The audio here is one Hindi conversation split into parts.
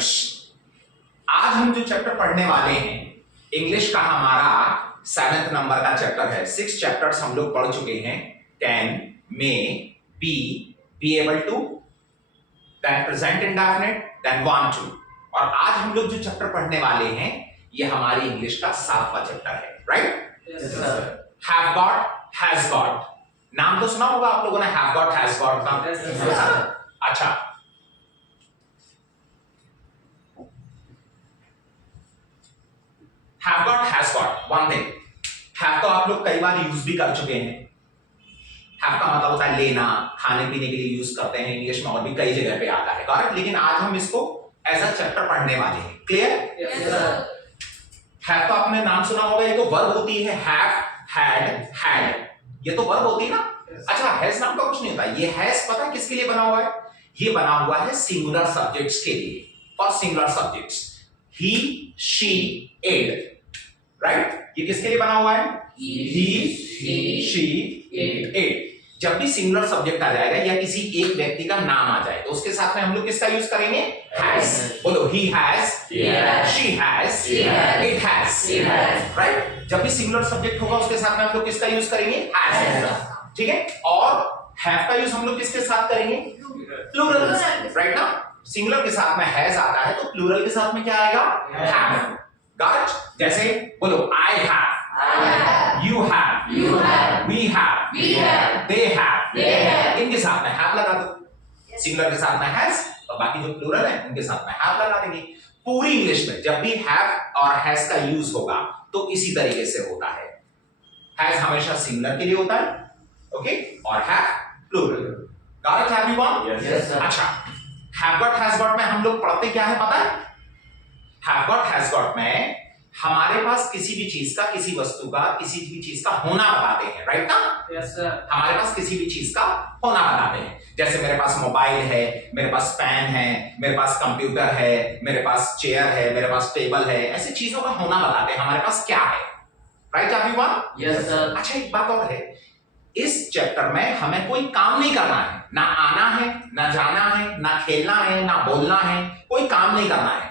स्टूडेंट्स, आज हम जो चैप्टर पढ़ने वाले हैं इंग्लिश का हमारा 7th नंबर का चैप्टर है। 6 चैप्टर्स हम लोग पढ़ चुके हैं। Can, may, be able to, then present indefinite, then want to. और आज हम लोग जो चैप्टर पढ़ने वाले हैं ये हमारी इंग्लिश का 7वां चैप्टर है। Right? Yes sir. Have got, has got, नाम तो सुना होगा आप लोगों ने, हैव गॉट, हैज गॉट का। अच्छा, have got, has got, one thing, have तो आप लोग कई बार यूज भी कर चुके हैं। have का मतलब होता है लेना, खाने पीने के लिए यूज करते हैं इंग्लिश में और भी कई जगह पे आता है। करेक्ट? लेकिन आज हम इसको एज अ चैप्टर पढ़ने वाले हैं। क्लियर? Yes sir. have तो आपने नाम सुना होगा, ये तो वर्ब होती है। have, had, had, ये तो वर्ब होती है ना। अच्छा, has नाम का कुछ नहीं होता। ये has पता है किसके लिए बना हुआ है? ये बना हुआ है सिंगुलर सब्जेक्ट्स के लिए, for singular subjects. he, she, it, right? ये किसके लिए बना हुआ है? he, she, it। जब भी सिंगुलर सब्जेक्ट आ जाएगा या किसी एक व्यक्ति का नाम आ जाए तो उसके साथ में हम लोग किसका यूज करेंगे? has। बोलो, he has, she has, it has, right? जब भी सिंगुलर सब्जेक्ट होगा उसके साथ में हम लोग किसका यूज करेंगे? has। ठीक है? और have का यूज हम लोग किसके साथ करेंगे? प्लूरल, राइट ना? सिंगुलर के साथ में has आता है तो प्लूरल के साथ में क्या आएगा? have। गॉट? जैसे बोलो, I have, you have, we have, they have, इनके साथ में have लगा दो। सिंगुलर के साथ में has और बाकी जो प्लूरल है उनके साथ में have लगा देंगे। पूरी इंग्लिश में जब भी have और has का यूज होगा तो इसी तरीके से होता है। has हमेशा सिंगुलर के लिए होता है, ओके, और have plural. Got it everyone? Yes sir. अच्छा, have got, has got में हम लोग पढ़ते क्या है पता है? have got, has got में हमारे पास किसी भी चीज का, किसी वस्तु का, किसी भी चीज का होना बताते हैं। राइट ना? Yes sir. हमारे पास किसी भी चीज का होना बताते हैं। जैसे मेरे पास मोबाइल है, मेरे पास पेन है, मेरे पास कंप्यूटर है, मेरे पास चेयर है, मेरे पास टेबल है, ऐसी चीजों का होना बताते हैं हमारे पास क्या है। Right everyone? Yes sir. अच्छा, एक बात और है, इस चैप्टर में हमें कोई काम नहीं करना है, ना आना है, ना जाना है, ना खेलना है, ना बोलना है, कोई काम नहीं करना है।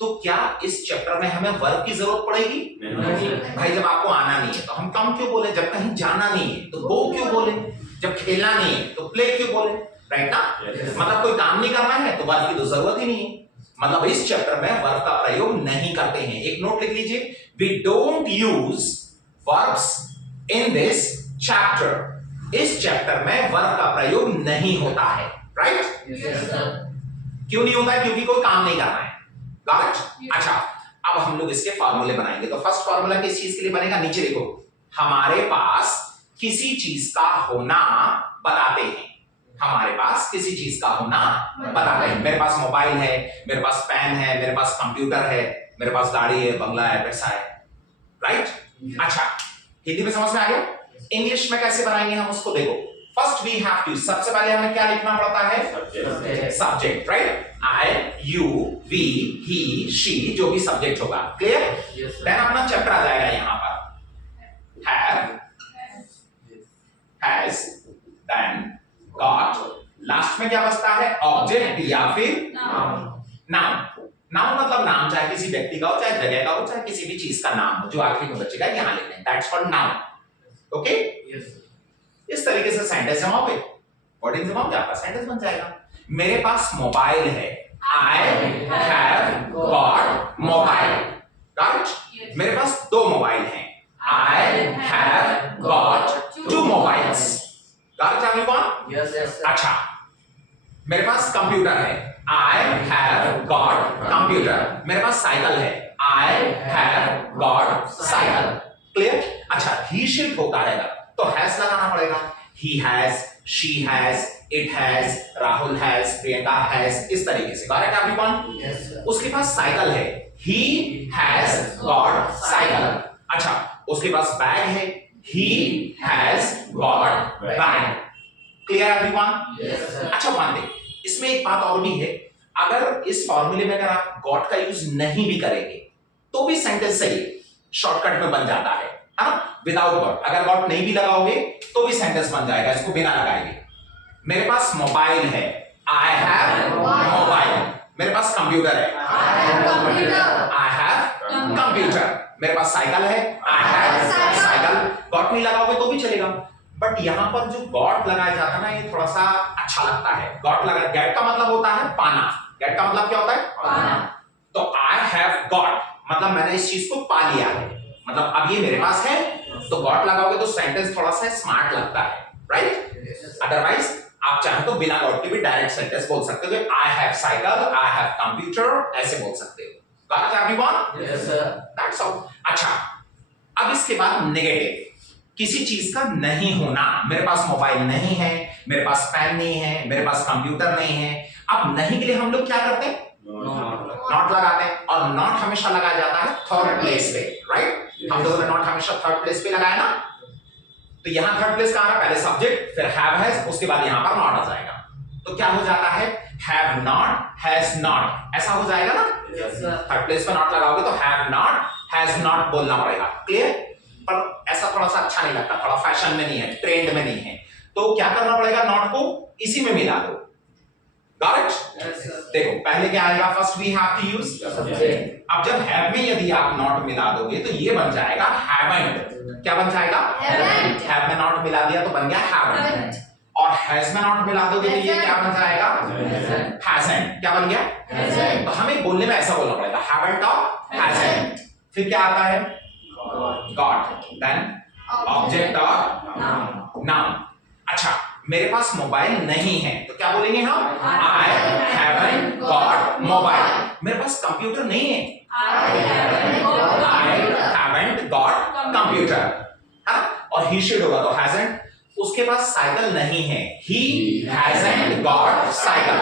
तो क्या इस चैप्टर में हमें वर्ब की जरूरत पड़ेगी? नहीं। भाई, जब आपको आना नहीं है तो हम कम क्यों बोले? जब कहीं जाना नहीं है तो गो क्यों बोले? जब खेलना नहीं है तो प्ले क्यों बोले? राइट ना? मतलब कोई काम नहीं करना है तो वर्ब की तो जरूरत ही नहीं है। मतलब इस चैप्टर में वर्ब का प्रयोग नहीं करते हैं। एक नोट लिख लीजिए, we don't use verbs in this chapter. इस चैप्टर में वर्ब का प्रयोग नहीं होता है। राइट? Yes sir. क्यों नहीं होता है? क्योंकि कोई काम नहीं करना है। गॉट? अच्छा, अब हम लोग इसके फार्मूले बनाएंगे। तो फर्स्ट फार्मूला किस चीज के लिए बनेगा? नीचे देखो, हमारे पास किसी चीज का होना बताते हैं। हमारे पास किसी चीज का होना बताते हैं। मेरे पास मोबाइल है, मेरे पास पेन है, मेरे पास कंप्यूटर है, मेरे पास गाड़ी है, बंगला है, पैसा है। राइट? अच्छा, हिंदी में समझ में आ गया? इंग्लिश में कैसे बनाएंगे हम उसको देखो। फर्स्ट वी हैव टू, सबसे पहले हमें क्या लिखना पड़ता है? Subject. Right? I, you, we, he, she, जो भी सब्जेक्ट होगा। क्लियर? देन अपना चैप्टर आ जाएगा यहां पर। Have, has, then got, last में क्या बचता है? ऑब्जेक्ट या फिर नाउन। नाउन मतलब नाम, चाहे किसी व्यक्ति का हो, चाहे जगह का हो, चाहे किसी भी चीज का नाम हो, जो आखिरी में बचेगा यहां लिखना है। That's called noun. ओके? इस तरीके से सेंटेंस जमा पे वर्डिंग जमा आपका सेंटेंस बन जाएगा। मेरे पास मोबाइल है, I have got mobile. Got? मेरे पास 2 मोबाइल हैं, I have got 2 mobiles. Got everyone? Yes yes. अच्छा, मेरे पास कंप्यूटर है, आई हैव गॉट कंप्यूटर। मेरे पास साइकिल है, I have got cycle. Clear? अच्छा, ही शिफ्ट होता रहेगा तो हैज लगाना पड़ेगा। he has, she has, it has, Rahul has, Priyanka has, इस तरीके से। Got it everyone? Yes sir. उसके पास साइकिल है, he has got cycle। अच्छा, उसके पास बैग है, he has got bag। Clear everyone? Yes sir. अच्छा, मान दे, इसमें एक बात और भी है, अगर इस फॉर्मूले में अगर आप got का यूज नहीं भी करेंगे तो भी सेंटेंस सही शॉर्टकट में बन जाता है ना? विदाउट गॉट, अगर गॉट नहीं भी लगाओगे तो भी सेंटेंस बन जाएगा इसको बिना लगाए। मेरे पास मोबाइल है, आई हैव मोबाइल। मेरे पास कंप्यूटर है, आई हैव कंप्यूटर। मेरे पास साइकिल है, आई हैव साइकिल। गॉट नहीं लगाओगे तो भी चलेगा, बट यहां पर जो गॉट लगाया जाता है ना, ये थोड़ा सा अच्छा लगता है। गॉट लगा, गेट का मतलब होता है पाना। गेट का मतलब क्या होता है? पाना। तो आई हैव गॉट मतलब मैंने इस चीज को पा लिया है, मतलब अब ये मेरे पास है। तो गॉट लगाओगे तो सेंटेंस थोड़ा सा स्मार्ट लगता है, राइट? अदरवाइज आप चाहे तो बिना गॉट के भी डायरेक्ट सेंटेंस बोल सकते हो। I have cycle, I have computer, ऐसे बोल सकते हो। Got it everyone? Yes sir. That's all. अच्छा, अब इसके बाद नेगेटिव, किसी चीज का नहीं होना। मेरे पास मोबाइल नहीं है, मेरे पास पेन नहीं है, मेरे पास कंप्यूटर नहीं है। अब नहीं के लिए हम लोग क्या करते हैं? नॉट लगाते हैं, और नॉट हमेशा लगाया जाता है थर्ड प्लेस पे, राइट? हम लोगों ने नॉट हमेशा थर्ड प्लेस पे लगाया ना। तो यहां थर्ड प्लेस कहां है? पहले सब्जेक्ट, फिर हैव हैज, उसके बाद यहां पर नॉट आ जाएगा। तो क्या हो जाता है? हैव नॉट, हैज नॉट, ऐसा हो जाएगा ना। Yes sir. थर्ड प्लेस पे नॉट लगाओगे तो हैव नॉट, हैज नॉट बोलना पड़ेगा। क्लियर? पर ऐसा थोड़ा सा अच्छा नहीं लगता, थोड़ा फैशन में नहीं है, ट्रेंड में नहीं है। तो क्या करना पड़ेगा? नॉट को इसी में मिला दो। Got it? Yes sir. देखो पहले क्या आएगा? First we have to use subject. अब जब हैव में यदि आप नॉट मिला दोगे तो ये बन जाएगा हैवंट। क्या बन जाएगा? Haven't। हैव में नॉट मिला दिया तो बन गया हैवंट। Haven't। और हैज में नॉट मिला दोगे तो ये क्या बन जाएगा? हैजंट। क्या बन गया? Hasn't। तो हमें बोलने में ऐसा बोलना पड़ेगा, हैवंट और हैजंट। फिर क्या आता है? गॉट, देन ऑब्जेक्ट और नाउन। अच्छा, मेरे पास मोबाइल नहीं है तो क्या बोलेंगे हम? I haven't got mobile. मेरे पास कंप्यूटर नहीं है, आई हैवंट गॉट कंप्यूटर, है ना? और ही शुड होगा तो हैजंट। उसके पास साइकिल नहीं है, ही हैजंट गॉट साइकिल।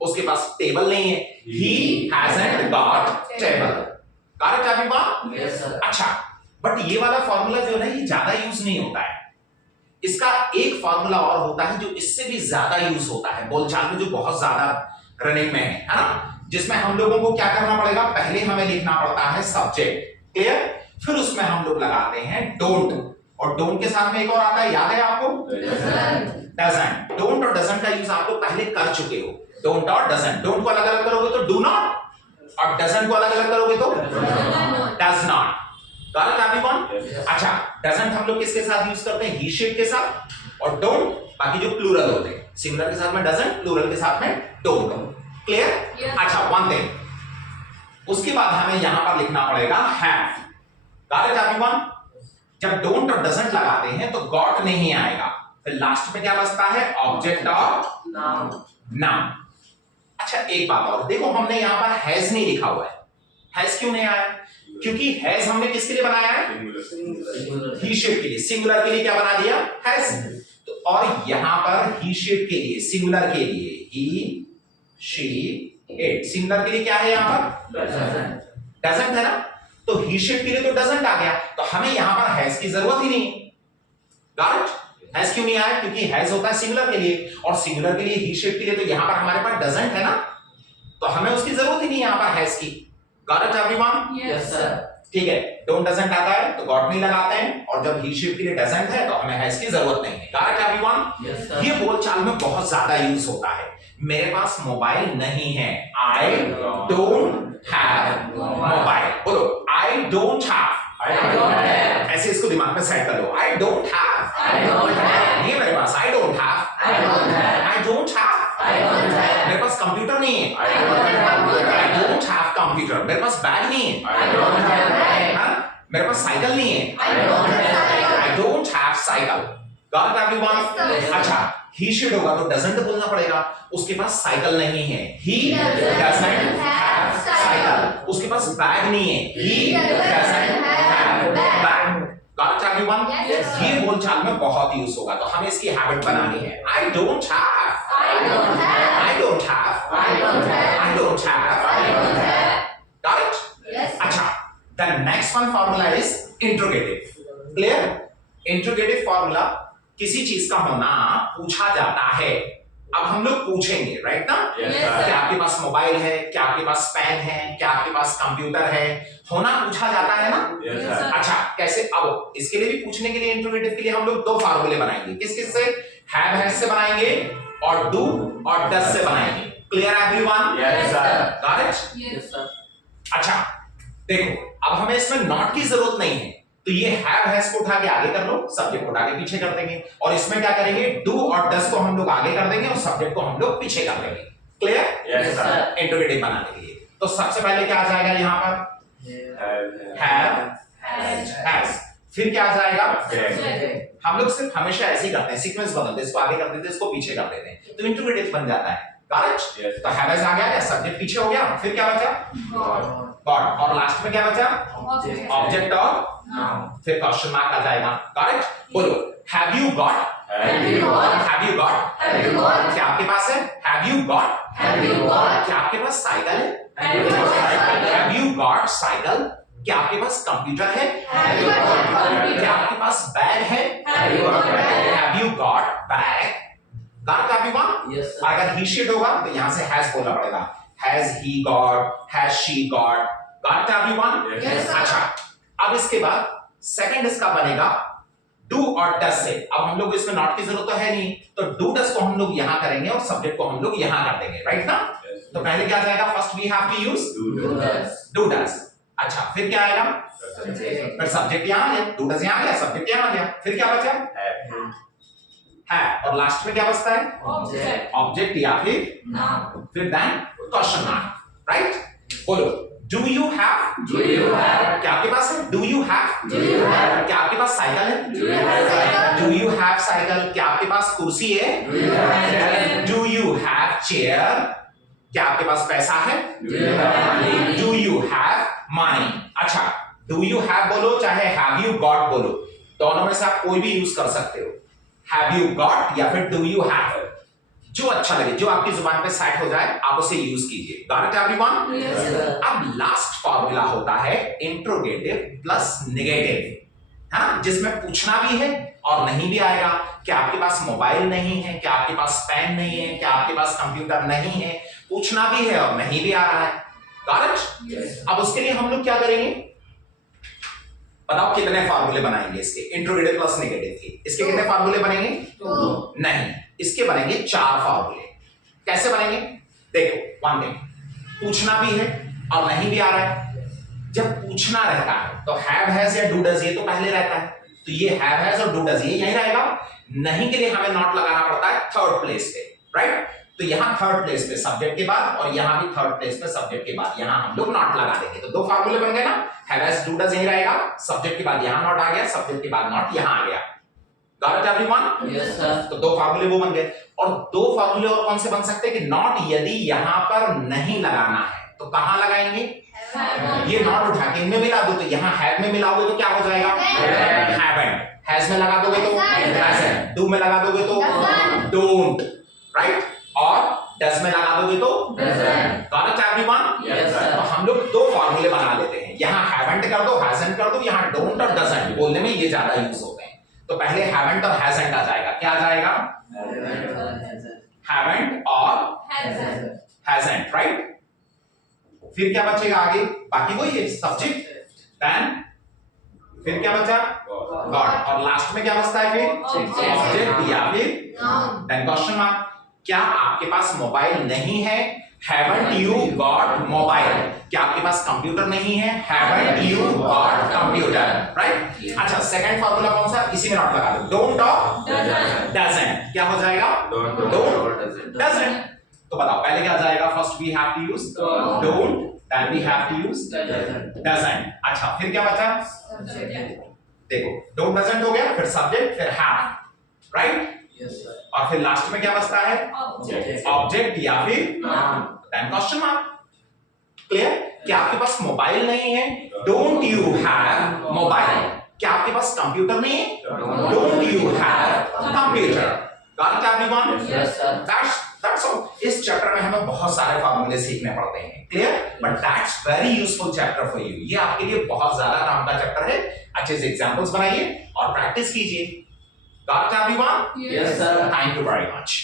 उसके पास टेबल नहीं है, he hasn't got table. Got it everyone? Yes sir. अच्छा, बट ये वाला फॉर्मूला जो है ना, ये ज्यादा यूज नहीं होता है। इसका एक फॉर्मूला और होता है जो इससे भी ज्यादा यूज होता है बोलचाल में, जो बहुत ज्यादा रनिंग में है ना? जिसमें हम लोगों को क्या करना पड़ेगा? पहले हमें लिखना पड़ता है सब्जेक्ट, क्लियर? फिर उसमें हम लोग लगाते हैं डोंट, और डोंट के साथ में एक और आता है, याद है आपको? डजंट। डोंट और डजंट का यूज आप लोग पहले कर चुके हो। डोंट और डजंट, डोंट को अलग अलग करोगे तो डू नॉट, और डजंट को अलग अलग करोगे तो does not. Got it everyone? अच्छा, डजंट हम लोग किसके साथ यूज करते हैं? ही शिप के साथ, और डोंट बाकी जो प्लूरल होते हैं, सिंगुलर के साथ में डजंट, प्लूरल के साथ में डोंट। क्लियर? Yes. अच्छा, वन थिंग, उसके बाद हमें यहां पर लिखना पड़ेगा हैव। Got it everyone? जब डोंट और डजंट लगाते हैं तो गॉट नहीं आएगा, फिर लास्ट में क्या बचता है? ऑब्जेक्ट और नाउन। अच्छा, एक बात और देखो, हमने यहां पर हैज नहीं लिखा हुआ है। हैज क्यों नहीं आया? क्योंकि हैज हमने किसके लिए बनाया है? ही शिप के लिए। सिंगुलर के लिए क्या बना दिया? हैज। तो और यहां पर ही शिप के लिए, सिंगुलर के लिए ही, शी, इट। सिंगुलर के लिए क्या है यहां पर? डजंट है ना? तो ही शिप के लिए तो डजंट आ गया, तो हमें यहां पर हैज की जरूरत ही नहीं। Got it? हैज क्यों नहीं आया? क्योंकि हैज होता है सिंगुलर के लिए, और सिंगुलर के लिए ही शिप के लिए तो यहां पर हमारे पास डजंट है ना, तो हमें उसकी जरूरत ही नहीं यहां पर हैज की। Got it everyone? Yes sir. ठीक है, डोंट डजंट आता है तो गॉट नहीं लगाते हैं, और जब ही शिप के लिए डजंट है तो हमें हैज की जरूरत नहीं है। Got it everyone? Yes sir. ये बोलचाल में बहुत ज्यादा यूज होता है। मेरे पास मोबाइल नहीं है, आई डोंट हैव मोबाइल। बोलो, आई डोंट हैव। ऐसे इसको दिमाग में सेट कर लो, आई डोंट हैव। नहीं है मेरे पास, I don't have. I don't have. मेरे पास कंप्यूटर नहीं है, आई डोंट हैव कंप्यूटर। मेरे पास बैग नहीं है, हाँ? मेरे पास साइकिल नहीं है, आई don't have cycle. Got it everyone? अच्छा, ही शुड होगा तो डजंट बोलना पड़ेगा। उसके पास साइकिल नहीं है, ही डजंट हैव साइकिल। उसके पास बैग नहीं है, he doesn't have bag. Got it everyone? Yes. ये बोलचाल में बहुत यूज होगा, तो हमें इसकी हैबिट बनानी है। आई don't have, I don't have, I don't have. Got it? अच्छा, the next one formula is interrogative. Clear? Interrogative formula किसी चीज का होना पूछा जाता है। अब हम लोग पूछेंगे, राइट ना? Yes, sir. क्या आपके पास मोबाइल है? क्या आपके पास पेन है? क्या आपके पास कंप्यूटर है? होना पूछा जाता है ना? Yes, sir. अच्छा, कैसे? अब इसके लिए भी पूछने के लिए, इंट्रोगेटिव के लिए हम लोग दो फार्मूले बनाएंगे। किस किस से? हैव हैज से बनाएंगे, और डू और डज से बनाएंगे। Clear everyone? Yes, sir. Got it? Yes, sir. अच्छा देखो, अब हमें इसमें नॉट की जरूरत नहीं है, तो ये हैव हैज को उठा के आगे कर लो, सब्जेक्ट को उठा के पीछे कर देंगे, और इसमें क्या करेंगे, डू और डस को हम लोग आगे कर देंगे और सब्जेक्ट को हम लोग पीछे कर देंगे। क्लियर? Yes, sir. इंट्रोगेटिव बनाने के लिए तो सबसे पहले क्या आ जाएगा यहाँ पर, हैज, फिर क्या आ जाएगा, हम लोग सिर्फ हमेशा ऐसे ही करते हैं, सीक्वेंस बदलते हैं, इसको आगे कर देते हैं, इसको पीछे कर देते हैं, तो इंट्रोगेटिव बन जाता है। करेक्ट? Yes. तो हैव हैज आ गया, सब्जेक्ट पीछे हो गया, फिर क्या बचा, गॉट, और लास्ट में क्या बचा, ऑब्जेक्ट और फिर क्वेश्चन मार्क आ जाएगा। करेक्ट? बोलो, have you got, Have you got? Have you got, Have you got? क्या आपके पास है, have you got, Have you got? क्या आपके पास साइकिल है, Have you got cycle? Have you got cycle, क्या आपके पास कंप्यूटर है, Have you got computer? क्या आपके पास बैग है, Have you got bag? Have you got bag, got everyone? Yes, sir. अगर ही शीट होगा तो यहां से हैज बोलना पड़ेगा, has he got, has she got, got everyone? Yes, sir. अच्छा, अब इसके बाद सेकंड इसका बनेगा डू और डस से। अब हम लोग इसमें नॉट की जरूरत तो है नहीं, तो डू डस को हम लोग यहां करेंगे और सब्जेक्ट को हम लोग यहां कर देंगे, राइट ना? तो पहले क्या जाएगा, first we have to use Do does. Do does. अच्छा, फिर क्या आएगा, Subject. फिर सब्जेक्ट यहां आ गया, डू डस यहां आ गया, सब्जेक्ट यहां आ गया, फिर क्या बचा, है, और लास्ट में क्या बचता है, Object. ऑब्जेक्ट या फिर देन क्वेश्चन मार्क, राइट? बोलो, do you have, Do you have? क्या आपके पास है, do you have, Do you have? क्या आपके पास साइकिल है, Do you have cycle? Do you have cycle, क्या आपके पास कुर्सी है, Do you have chair? Do you have chair, क्या आपके पास पैसा है, Do you have money? Do you have money. अच्छा, डू यू हैव बोलो चाहे हैव यू गॉट बोलो, दोनों में से आप कोई भी यूज कर सकते हो, हैव यू गॉट या फिर डू यू हैव, जो अच्छा लगे, जो आपकी जुबान पे सेट हो जाए आप उसे यूज कीजिए। Got it everyone? Yes, sir. अब लास्ट फॉर्मूला होता है इंट्रोगेटिव प्लस नेगेटिव, है ना, जिसमें पूछना भी है और नहीं भी आएगा। क्या आपके पास मोबाइल नहीं है, क्या आपके पास पेन नहीं है, क्या आपके पास कंप्यूटर नहीं है, पूछना भी है और नहीं भी आ रहा है। Got it? Yes. अब उसके लिए हम लोग क्या करेंगे, बताओ कितने फार्मूले बनाएंगे इसके, इंट्रोगेटिव प्लस नेगेटिव के, इसके कितने फार्मूले बनेंगे, नहीं, इसके बनेंगे 4 फार्मूले। कैसे बनेंगे, देखो, वन थिंग, पूछना भी है और नहीं भी आ रहा है। जब पूछना रहता है तो हैव हैज या डू डज ये तो पहले रहता है, तो ये हैव हैज और डू डज ये यही रहेगा। नहीं के लिए हमें नॉट लगाना पड़ता है थर्ड प्लेस पे, राइट? तो यहां थर्ड प्लेस पे सब्जेक्ट के बाद और यहां भी थर्ड प्लेस पे सब्जेक्ट के बाद यहां हम लोग नॉट लगा देंगे, तो 2 फार्मूले बन गए ना, हैव हैज डू डज यही रहेगा, सब्जेक्ट के बाद यहां नॉट आ गया, सब्जेक्ट के बाद नॉट यहां आ गया। Got it everyone? Yes, sir. तो 2 फार्मूले वो बन गए, और 2 फार्मूले और कौन से बन सकते हैं कि नॉट यदि यहां पर नहीं लगाना है तो कहां लगाएंगे, ये नॉट उठा के इनमें मिला दो, तो यहां हैव में मिलाओगे तो क्या हो जाएगा, हैवंट, हैज में लगा दोगे तो हैजंट, डू में लगा दोगे तो डोंट, राइट, और डज में लगा दोगे तो Doesn't. Got it everyone? Yes, sir. तो हम लोग 2 फार्मूले बना लेते हैं, यहां हैवंट कर दो, हैजंट कर दो, यहां डोंट और डजंट बोलने में ये ज्यादा यूज होते हैं। तो पहले हैवंट और हैजंट आ जाएगा, क्या आ जाएगा, हैवंट और हैजंट, राइट? फिर क्या बचेगा आगे, बाकी वही है, सब्जेक्ट, देन फिर क्या बचा, गॉट, और लास्ट में क्या बचता है फिर, ऑब्जेक्ट या फिर देन क्वेश्चन मार्क। क्या आपके पास मोबाइल नहीं है, हैवंट यू गॉट मोबाइल, क्या आपके पास कंप्यूटर नहीं है, haven't you got computer, right? अच्छा, सेकंड फार्मूला कौन सा, इसी में नॉट लगा दो, डोंट और डजंट, क्या हो जाएगा, डजंट। तो बताओ पहले क्या जाएगा, first we have to use don't, then we have to use doesn't. अच्छा, फिर क्या बचा, देखो, डोंट डजंट हो गया, फिर सब्जेक्ट, फिर हैव, राइट? Yes, sir. और फिर लास्ट में क्या बचता है, ऑब्जेक्ट या फिर देन क्वेश्चन मार्क। क्लियर? क्या आपके पास मोबाइल नहीं है, डोंट यू हैव मोबाइल, क्या आपके पास कंप्यूटर नहीं है, don't you have computer. Got it everyone? Yes, sir. That's all. इस चैप्टर में हमें बहुत सारे फार्मूले सीखने पड़ते हैं, clear? But that's very useful chapter for you, ये आपके लिए बहुत ज्यादा काम का चैप्टर है। अच्छे से एग्जांपल्स बनाइए और प्रैक्टिस कीजिए। Got it everyone? Yes, sir. Thank you very much.